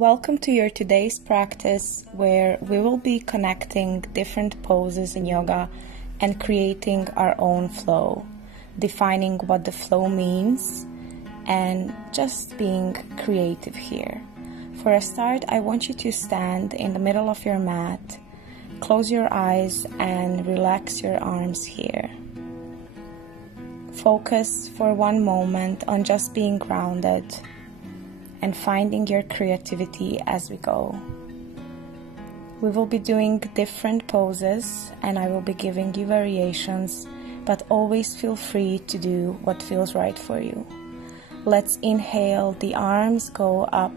Welcome to your today's practice, where we will be connecting different poses in yoga and creating our own flow, defining what the flow means and just being creative here. For a start, I want you to stand in the middle of your mat, close your eyes and relax your arms here. Focus for one moment on just being grounded and finding your creativity as we go. We will be doing different poses and I will be giving you variations, but always feel free to do what feels right for you. Let's inhale, the arms go up,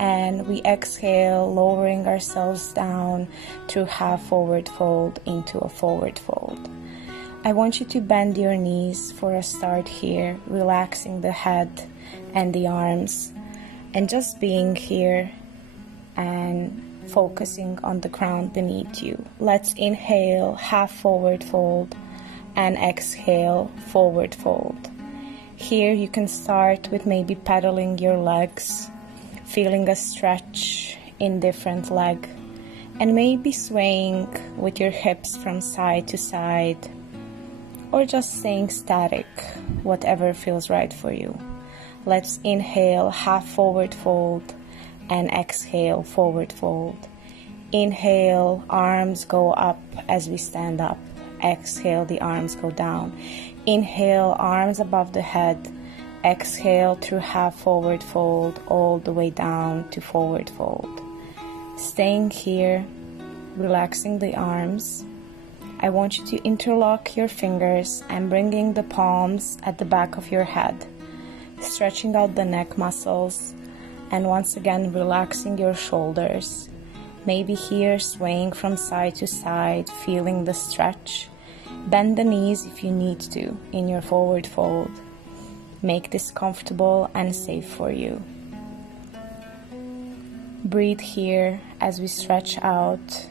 and we exhale, lowering ourselves down through half forward fold into a forward fold. I want you to bend your knees for a start here, relaxing the head and the arms, and just being here and focusing on the ground beneath you. Let's inhale, half forward fold, and exhale, forward fold. Here you can start with maybe pedaling your legs, feeling a stretch in different leg, and maybe swaying with your hips from side to side, or just staying static, whatever feels right for you. Let's inhale, half forward fold, and exhale, forward fold. Inhale, arms go up as we stand up. Exhale, the arms go down. Inhale, arms above the head. Exhale through half forward fold all the way down to forward fold. Staying here, relaxing the arms. I want you to interlock your fingers and bringing the palms at the back of your head, stretching out the neck muscles, and once again relaxing your shoulders. Maybe here swaying from side to side, feeling the stretch. Bend the knees if you need to in your forward fold. Make this comfortable and safe for you. Breathe here as we stretch out.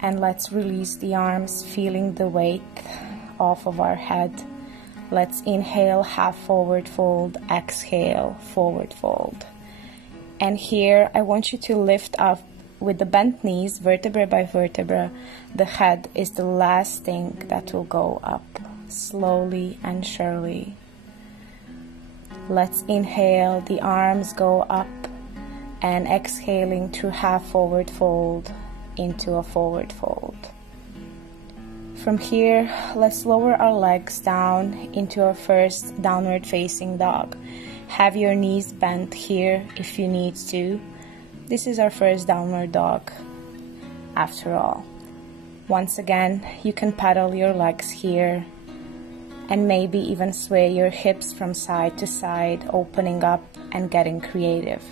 And let's release the arms, feeling the weight off of our head. Let's inhale, half forward fold, exhale, forward fold. And here I want you to lift up with the bent knees, vertebra by vertebra. The head is the last thing that will go up, slowly and surely. Let's inhale, the arms go up, and exhaling through half forward fold into a forward fold. From here, let's lower our legs down into our first downward facing dog. Have your knees bent here if you need to. This is our first downward dog, after all. Once again, you can pedal your legs here and maybe even sway your hips from side to side, opening up and getting creative.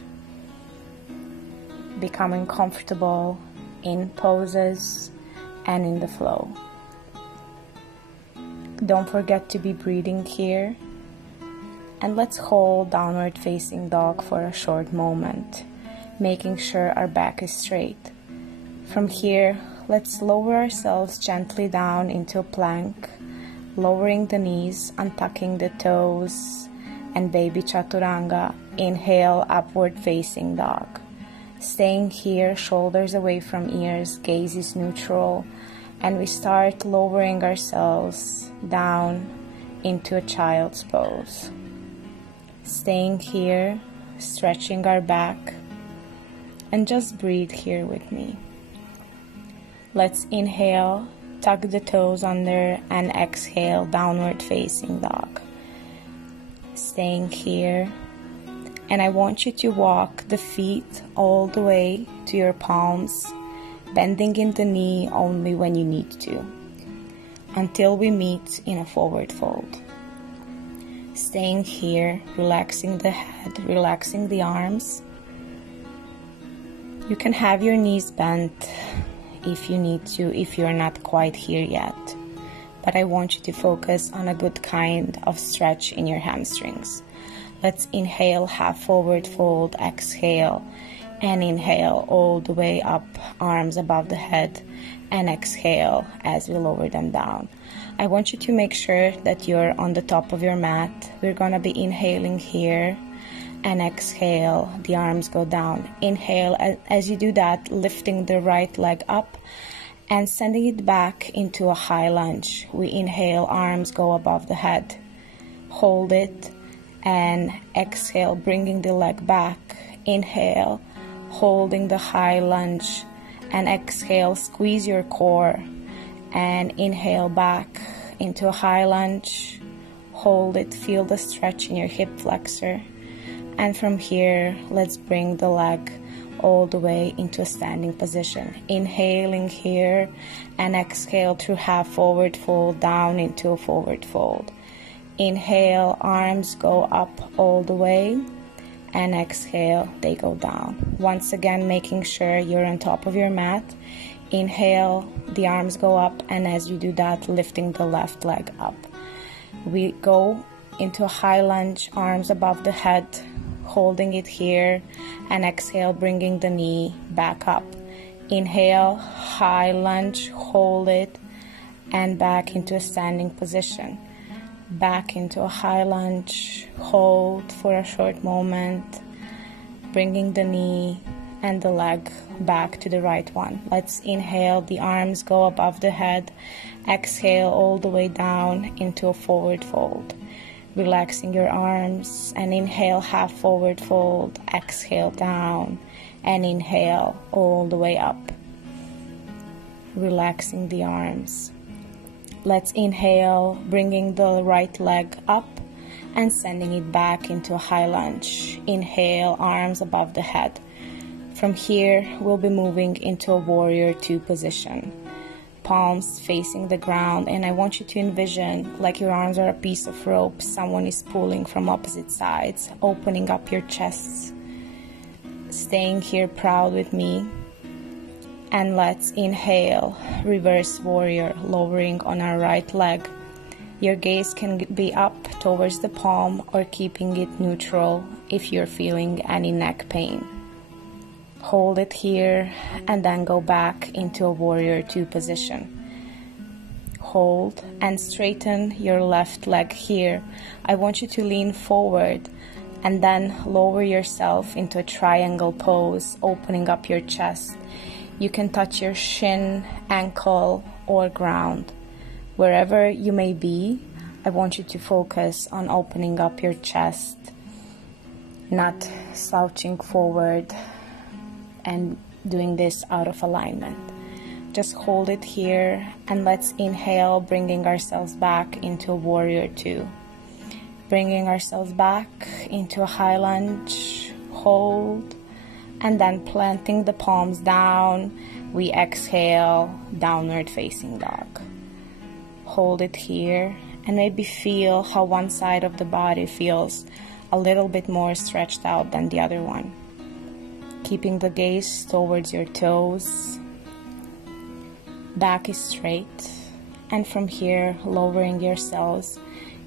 Becoming comfortable in poses and in the flow. Don't forget to be breathing here, and let's hold downward facing dog for a short moment, making sure our back is straight. From here, let's lower ourselves gently down into a plank, lowering the knees, untucking the toes, and baby chaturanga. Inhale, upward facing dog. Staying here, shoulders away from ears, gaze is neutral, and we start lowering ourselves down into a child's pose. Staying here, stretching our back, and just breathe here with me. Let's inhale, tuck the toes under, and exhale, downward facing dog. Staying here, and I want you to walk the feet all the way to your palms, bending in the knee only when you need to, until we meet in a forward fold. Staying here, relaxing the head, relaxing the arms. You can have your knees bent if you need to, if you're not quite here yet. But I want you to focus on a good kind of stretch in your hamstrings. Let's inhale, half forward fold, exhale, and inhale all the way up, arms above the head, and exhale as we lower them down. I want you to make sure that you're on the top of your mat. We're going to be inhaling here, and exhale, the arms go down. Inhale, as you do that, lifting the right leg up and sending it back into a high lunge. We inhale, arms go above the head. Hold it and exhale, bringing the leg back. Inhale, holding the high lunge, and exhale, squeeze your core and inhale back into a high lunge. Hold it, feel the stretch in your hip flexor. And from here, let's bring the leg all the way into a standing position. Inhaling here and exhale through half forward fold down into a forward fold. Inhale, arms go up all the way, and exhale, they go down. Once again, making sure you're on top of your mat. Inhale, the arms go up, and as you do that, lifting the left leg up. We go into a high lunge, arms above the head, holding it here, and exhale, bringing the knee back up. Inhale, high lunge, hold it, and back into a standing position. Back into a high lunge, hold for a short moment, bringing the knee and the leg back to the right one. Let's inhale, the arms go above the head, exhale all the way down into a forward fold. Relaxing your arms, and inhale, half forward fold, exhale down, and inhale all the way up. Relaxing the arms. Let's inhale, bringing the right leg up and sending it back into a high lunge. Inhale, arms above the head. From here, we'll be moving into a warrior two position. Palms facing the ground, and I want you to envision like your arms are a piece of rope someone is pulling from opposite sides, opening up your chest. Staying here proud with me. And let's inhale, reverse warrior, lowering on our right leg. Your gaze can be up towards the palm or keeping it neutral if you're feeling any neck pain. Hold it here and then go back into a warrior two position. Hold and straighten your left leg here. I want you to lean forward and then lower yourself into a triangle pose, opening up your chest. You can touch your shin, ankle, or ground. Wherever you may be, I want you to focus on opening up your chest, not slouching forward and doing this out of alignment. Just hold it here, and let's inhale, bringing ourselves back into a warrior two. Bringing ourselves back into a high lunge, hold, and then planting the palms down, we exhale, downward facing dog. Hold it here, and maybe feel how one side of the body feels a little bit more stretched out than the other one. Keeping the gaze towards your toes. Back is straight, and from here, lowering yourselves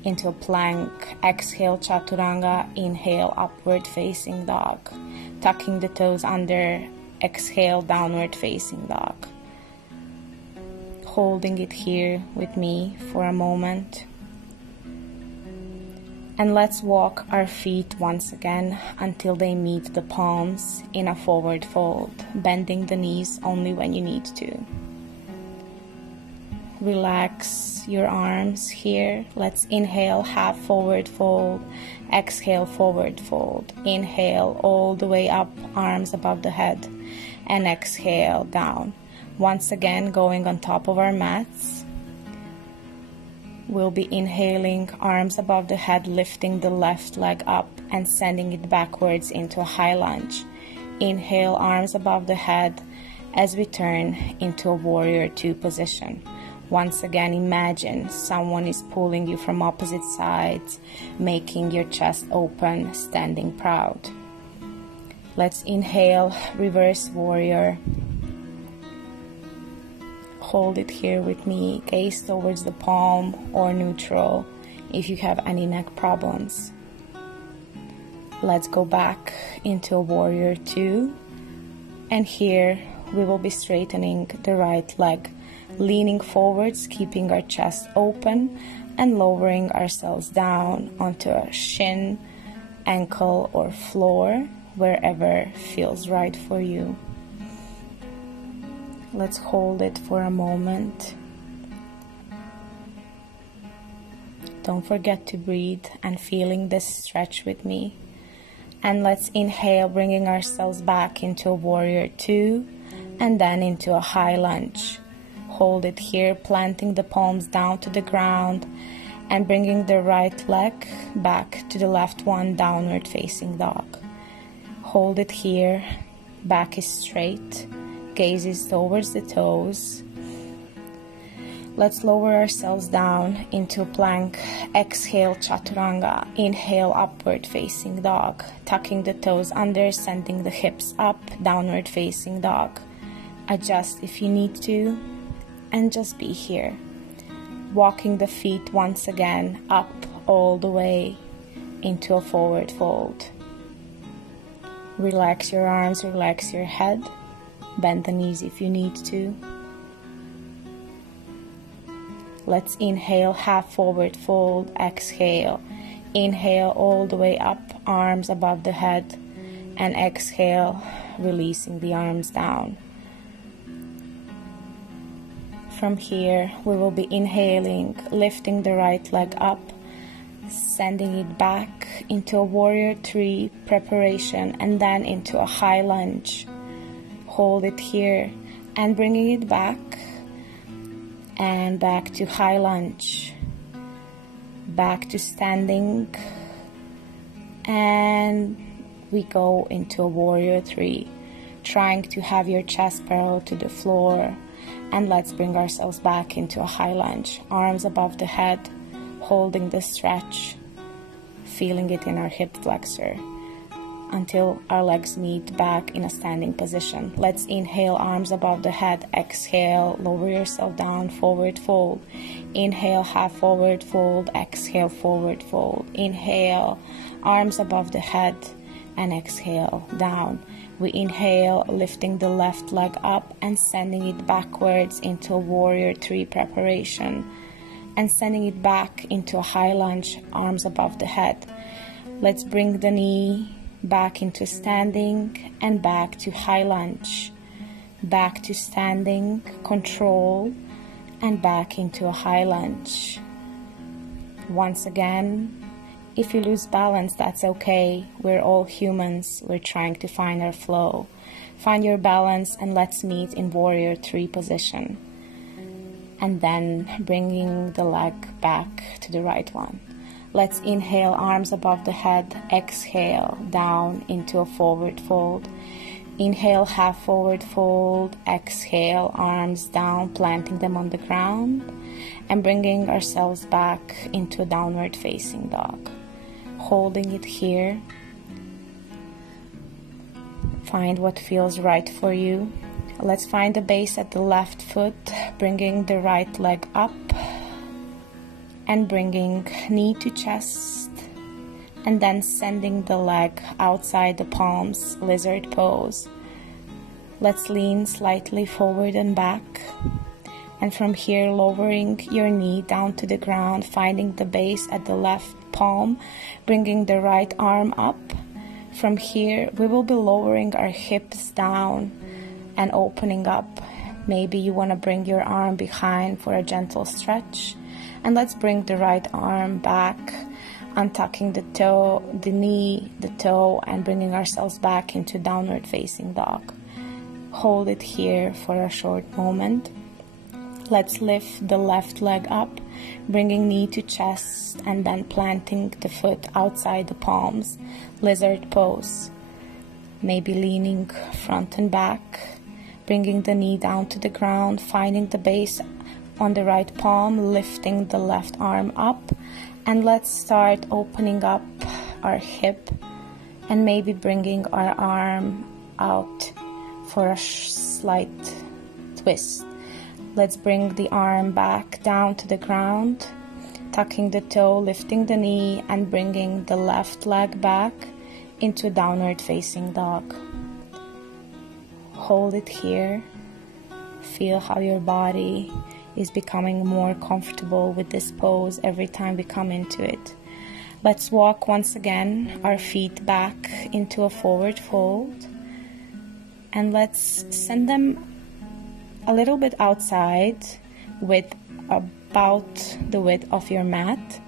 into a plank. Exhale, chaturanga. Inhale, upward facing dog. Tucking the toes under. Exhale, downward facing dog. Holding it here with me for a moment. And let's walk our feet once again until they meet the palms in a forward fold, bending the knees only when you need to. Relax your arms here. Let's inhale, half forward fold. Exhale, forward fold. Inhale all the way up, arms above the head. And exhale, down. Once again, going on top of our mats. We'll be inhaling, arms above the head, lifting the left leg up and sending it backwards into a high lunge. Inhale, arms above the head as we turn into a warrior two position. Once again, imagine someone is pulling you from opposite sides, making your chest open, standing proud. Let's inhale, reverse warrior. Hold it here with me, gaze towards the palm or neutral if you have any neck problems. Let's go back into a warrior two, and here we will be straightening the right leg, leaning forwards, keeping our chest open and lowering ourselves down onto a shin, ankle or floor, wherever feels right for you. Let's hold it for a moment. Don't forget to breathe and feeling this stretch with me. And let's inhale, bringing ourselves back into a warrior two and then into a high lunge. Hold it here, planting the palms down to the ground and bringing the right leg back to the left one, downward facing dog. Hold it here, back is straight, gaze is towards the toes. Let's lower ourselves down into plank. Exhale, chaturanga. Inhale, upward facing dog. Tucking the toes under, sending the hips up, downward facing dog. Adjust if you need to, and just be here. Walking the feet once again up all the way into a forward fold. Relax your arms, relax your head. Bend the knees if you need to. Let's inhale, half forward fold, exhale. Inhale all the way up, arms above the head, and exhale, releasing the arms down. From here, we will be inhaling, lifting the right leg up, sending it back into a warrior three preparation, and then into a high lunge. Hold it here, and bringing it back, and back to high lunge, back to standing, and we go into a warrior three, trying to have your chest parallel to the floor. And let's bring ourselves back into a high lunge, arms above the head, holding the stretch, feeling it in our hip flexor until our legs meet back in a standing position. Let's inhale, arms above the head, exhale, lower yourself down, forward fold. Inhale, half forward fold, exhale, forward fold. Inhale, arms above the head, and exhale, down. We inhale, lifting the left leg up and sending it backwards into a warrior three preparation, and sending it back into a high lunge, arms above the head. Let's bring the knee back into standing and back to high lunge, back to standing, control, and back into a high lunge. Once again, if you lose balance, that's okay. We're all humans. We're trying to find our flow. Find your balance and let's meet in warrior three position. And then bringing the leg back to the right one. Let's inhale, arms above the head. Exhale, down into a forward fold. Inhale, half forward fold. Exhale, arms down, planting them on the ground. And bringing ourselves back into a downward facing dog. Holding it here. Find what feels right for you. Let's find the base at the left foot, bringing the right leg up and bringing knee to chest, and then sending the leg outside the palms, lizard pose. Let's lean slightly forward and back, and from here lowering your knee down to the ground, finding the base at the left palm, bringing the right arm up. From here we will be lowering our hips down and opening up. Maybe you want to bring your arm behind for a gentle stretch, and let's bring the right arm back, untucking the toe, the knee, the toe, and bringing ourselves back into downward facing dog. Hold it here for a short moment. Let's lift the left leg up, bringing knee to chest, and then planting the foot outside the palms, lizard pose. Maybe leaning front and back, bringing the knee down to the ground, finding the base on the right palm, lifting the left arm up, and let's start opening up our hip and maybe bringing our arm out for a slight twist. Let's bring the arm back down to the ground, tucking the toe, lifting the knee, and bringing the left leg back into downward facing dog. Hold it here. Feel how your body is becoming more comfortable with this pose every time we come into it. Let's walk once again our feet back into a forward fold, and let's send them a little bit outside with about the width of your mat.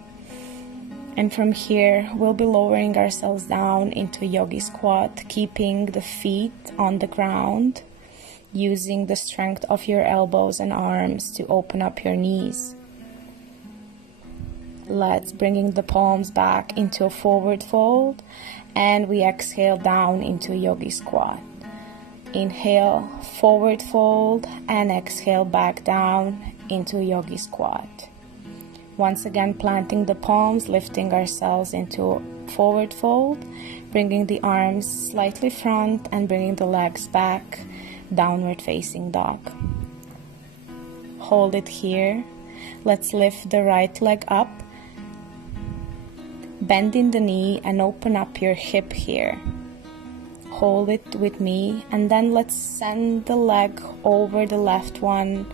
And from here we'll be lowering ourselves down into a yogi squat, keeping the feet on the ground, using the strength of your elbows and arms to open up your knees. Let's bringing the palms back into a forward fold, and we exhale down into a yogi squat. Inhale, forward fold, and exhale back down into a yogi squat. Once again, planting the palms, lifting ourselves into a forward fold, bringing the arms slightly front and bringing the legs back, downward facing dog. Hold it here. Let's lift the right leg up, bend in the knee and open up your hip here. Hold it with me, and then let's send the leg over the left one,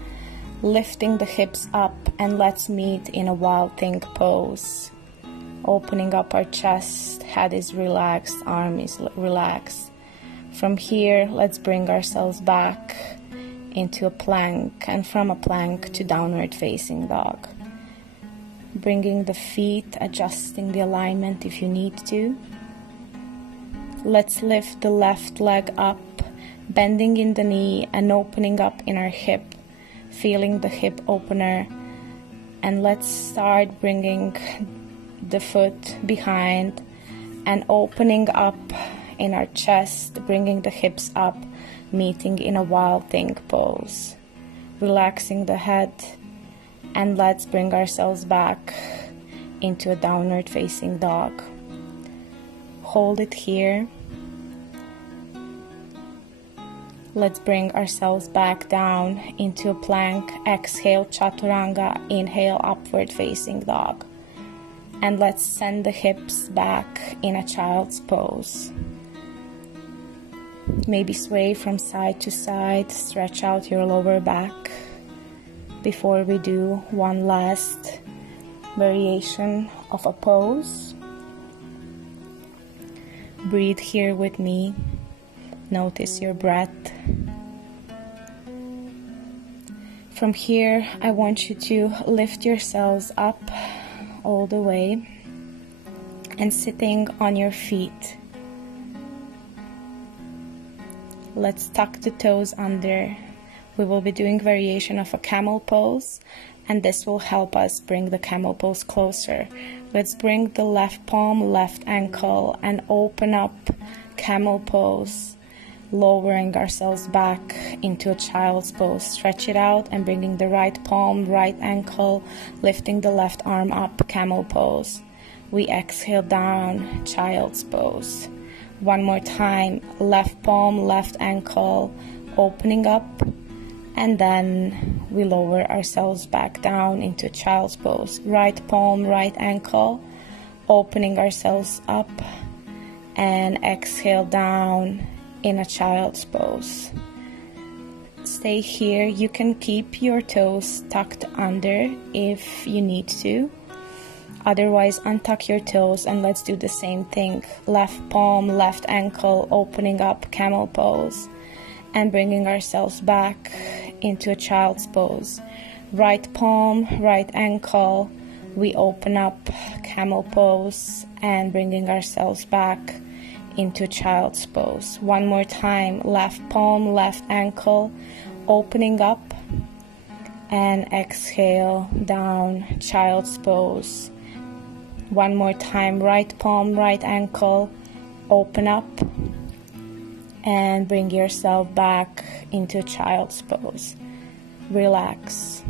lifting the hips up, and let's meet in a wild thing pose. Opening up our chest, head is relaxed, arm is relaxed. From here, let's bring ourselves back into a plank, and from a plank to downward facing dog. Bringing the feet, adjusting the alignment if you need to. Let's lift the left leg up, bending in the knee and opening up in our hip, feeling the hip opener. And let's start bringing the foot behind and opening up in our chest, bringing the hips up, meeting in a wild thing pose. Relaxing the head, and let's bring ourselves back into a downward facing dog. Hold it here. Let's bring ourselves back down into a plank. Exhale, chaturanga. Inhale, upward facing dog. And let's send the hips back in a child's pose. Maybe sway from side to side. Stretch out your lower back. Before we do one last variation of a pose, breathe here with me. Notice your breath. From here, I want you to lift yourselves up all the way and sitting on your feet. Let's tuck the toes under. We will be doing variation of a camel pose, and this will help us bring the camel pose closer. Let's bring the left palm, left ankle, and open up camel pose, lowering ourselves back into a child's pose. Stretch it out and bringing the right palm, right ankle, lifting the left arm up, camel pose. We exhale down, child's pose. One more time, left palm, left ankle, opening up, and then we lower ourselves back down into child's pose. Right palm, right ankle, opening ourselves up, and exhale down in a child's pose. Stay here. You can keep your toes tucked under if you need to. Otherwise, untuck your toes and let's do the same thing. Left palm, left ankle, opening up, camel pose, and bringing ourselves back into a child's pose. Right palm, right ankle, we open up, camel pose, and bringing ourselves back into child's pose. One more time, left palm, left ankle, opening up, and exhale down, child's pose. One more time, right palm, right ankle, open up, and bring yourself back into child's pose. Relax.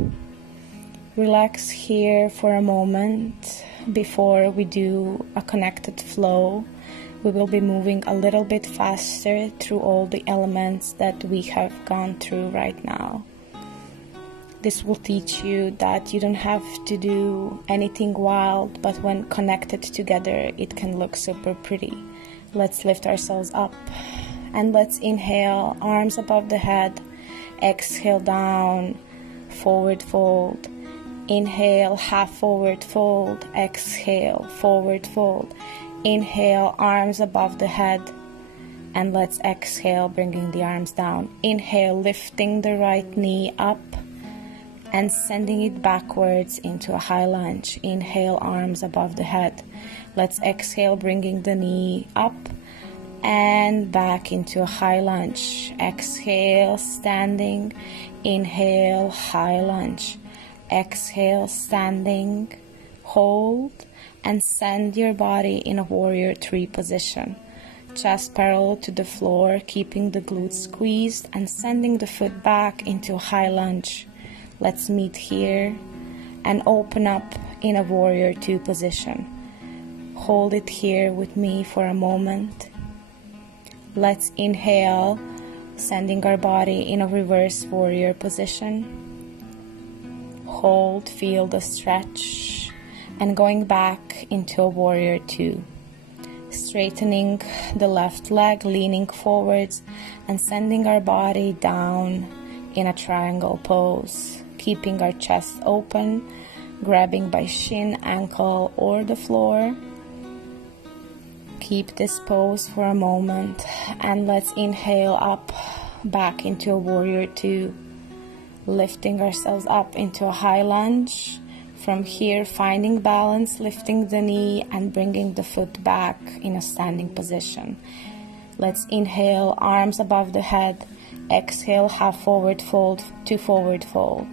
Relax here for a moment before we do a connected flow. We will be moving a little bit faster through all the elements that we have gone through right now. This will teach you that you don't have to do anything wild, but when connected together, it can look super pretty. Let's lift ourselves up and let's inhale, arms above the head, exhale down, forward fold. Inhale, half forward fold. Exhale, forward fold. Inhale, arms above the head. And let's exhale, bringing the arms down. Inhale, lifting the right knee up and sending it backwards into a high lunge. Inhale, arms above the head. Let's exhale, bringing the knee up and back into a high lunge. Exhale, standing. Inhale, high lunge. Exhale, standing. Hold and send your body in a warrior 3 position. Chest parallel to the floor, keeping the glutes squeezed and sending the foot back into a high lunge. Let's meet here and open up in a warrior 2 position. Hold it here with me for a moment. Let's inhale, sending our body in a reverse warrior position. Hold, feel the stretch, and going back into a warrior 2. Straightening the left leg, leaning forwards, and sending our body down in a triangle pose. Keeping our chest open, grabbing by shin, ankle, or the floor. Keep this pose for a moment, and let's inhale up, back into a warrior 2. Lifting ourselves up into a high lunge. From here, finding balance, lifting the knee and bringing the foot back in a standing position. Let's inhale, arms above the head. Exhale, half forward fold to forward fold.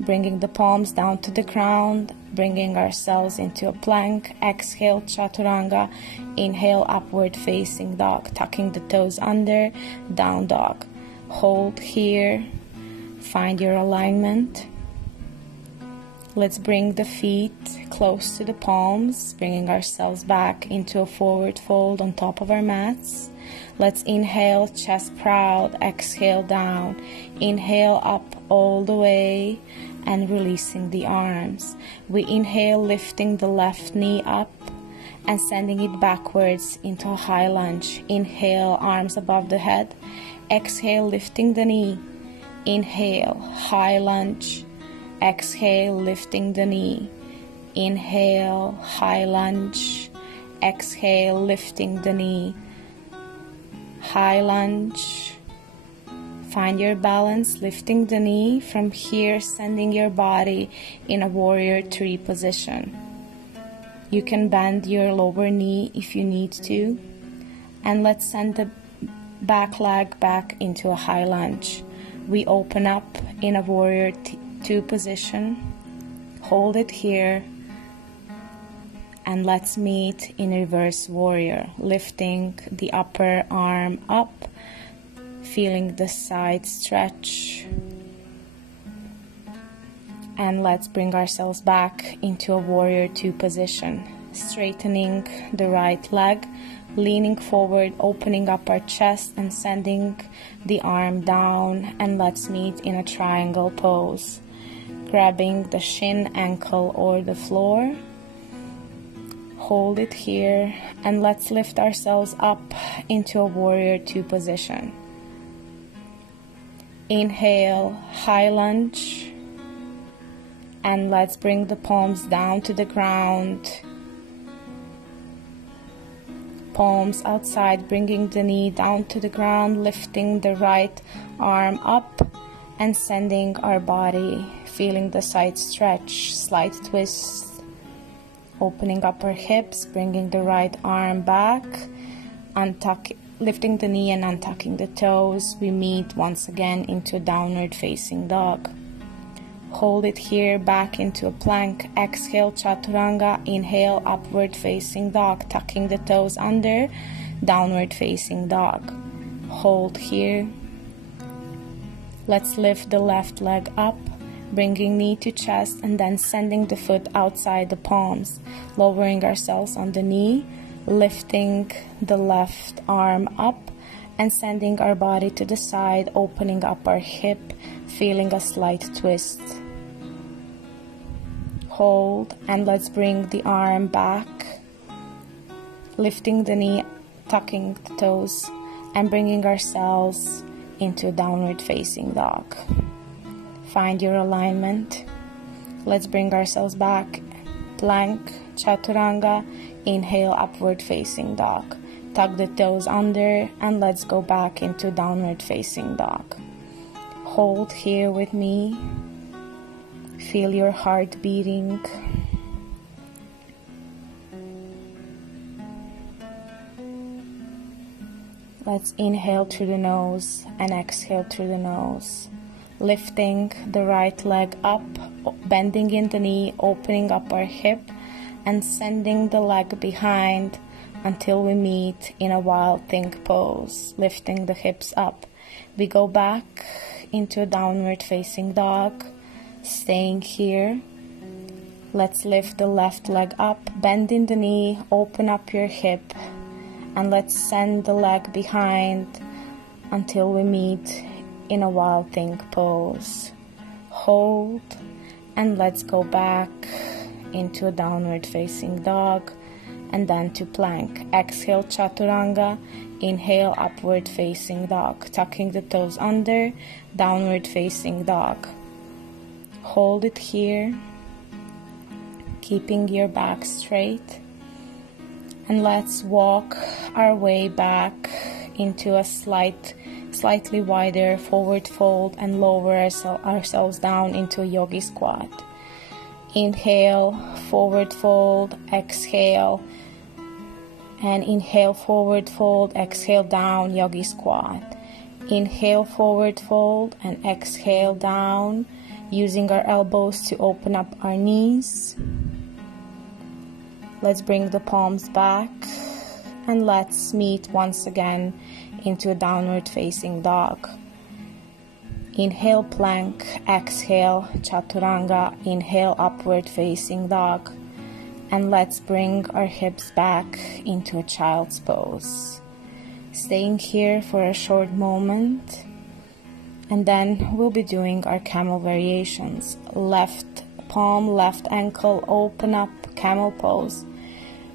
Bringing the palms down to the ground, bringing ourselves into a plank. Exhale, chaturanga. Inhale, upward facing dog, tucking the toes under, down dog. Hold here, find your alignment. Let's bring the feet close to the palms, bringing ourselves back into a forward fold on top of our mats. Let's inhale, chest proud, exhale down. Inhale up all the way and releasing the arms. We inhale, lifting the left knee up and sending it backwards into a high lunge. Inhale, arms above the head. Exhale, lifting the knee. Inhale, high lunge. Exhale, lifting the knee. Inhale, high lunge. Exhale, lifting the knee. High lunge. Find your balance, lifting the knee. From here, sending your body in a warrior 3 position. You can bend your lower knee if you need to. And let's send the back leg back into a high lunge. We open up in a warrior 2 position. Hold it here. And let's meet in reverse warrior, lifting the upper arm up, feeling the side stretch. And let's bring ourselves back into a warrior 2 position, straightening the right leg, leaning forward, opening up our chest and sending the arm down. And let's meet in a triangle pose, grabbing the shin, ankle, or the floor. Hold it here, and let's lift ourselves up into a warrior 2 position. Inhale, high lunge, and let's bring the palms down to the ground. Palms outside, bringing the knee down to the ground, lifting the right arm up and sending our body, feeling the side stretch, slight twist. Opening up our hips, bringing the right arm back, lifting the knee and untucking the toes. We meet once again into downward facing dog. Hold it here, back into a plank. Exhale, chaturanga. Inhale, upward facing dog, tucking the toes under, downward facing dog. Hold here. Let's lift the left leg up, bringing knee to chest and then sending the foot outside the palms, lowering ourselves on the knee, lifting the left arm up and sending our body to the side, opening up our hip, feeling a slight twist. Hold, and let's bring the arm back, lifting the knee, tucking the toes and bringing ourselves into downward facing dog. Find your alignment. Let's bring ourselves back. Plank, chaturanga, inhale, upward facing dog. Tuck the toes under and let's go back into downward facing dog. Hold here with me. Feel your heart beating. Let's inhale through the nose and exhale through the nose. Lifting the right leg up, bending in the knee, opening up our hip, and sending the leg behind until we meet in a wild thing pose, lifting the hips up. We go back into a downward facing dog, staying here. Let's lift the left leg up, bend in the knee, open up your hip, and let's send the leg behind until we meet in a wild thing pose. Hold, and let's go back into a downward facing dog, and then to plank. Exhale, chaturanga, inhale, upward facing dog, tucking the toes under, downward facing dog. Hold it here, keeping your back straight, and let's walk our way back into a slightly wider forward fold and lower ourselves down into a yogi squat. Inhale, forward fold, exhale, and inhale, forward fold, exhale down, yogi squat. Inhale, forward fold, and exhale down, using our elbows to open up our knees. Let's bring the palms back and let's meet once again into a downward facing dog. Inhale, plank, exhale, chaturanga, inhale, upward facing dog. And let's bring our hips back into a child's pose. Staying here for a short moment, and then we'll be doing our camel variations. Left palm, left ankle, open up, camel pose.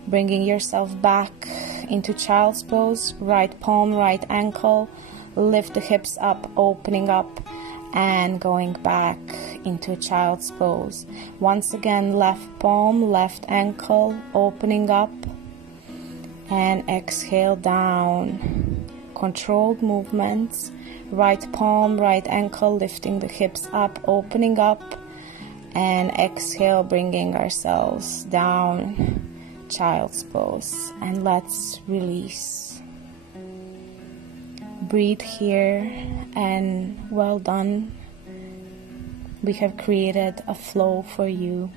Bringing yourself back into child's pose. Right palm, right ankle, lift the hips up, opening up, and going back into a child's pose. Once again, left palm, left ankle, opening up, and exhale down. Controlled movements. Right palm, right ankle, lifting the hips up, opening up, and exhale, bringing ourselves down, child's pose. And let's release. Breathe here, and well done. We have created a flow for you.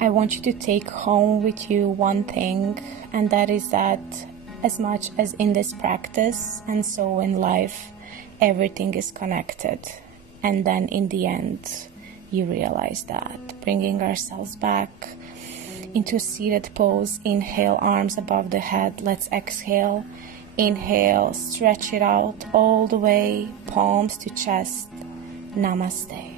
I want you to take home with you one thing, and that is that as much as in this practice and so in life, everything is connected. And then in the end, you realize that. Bringing ourselves back into a seated pose. Inhale, arms above the head. Let's exhale. Inhale, stretch it out all the way, palms to chest. Namaste.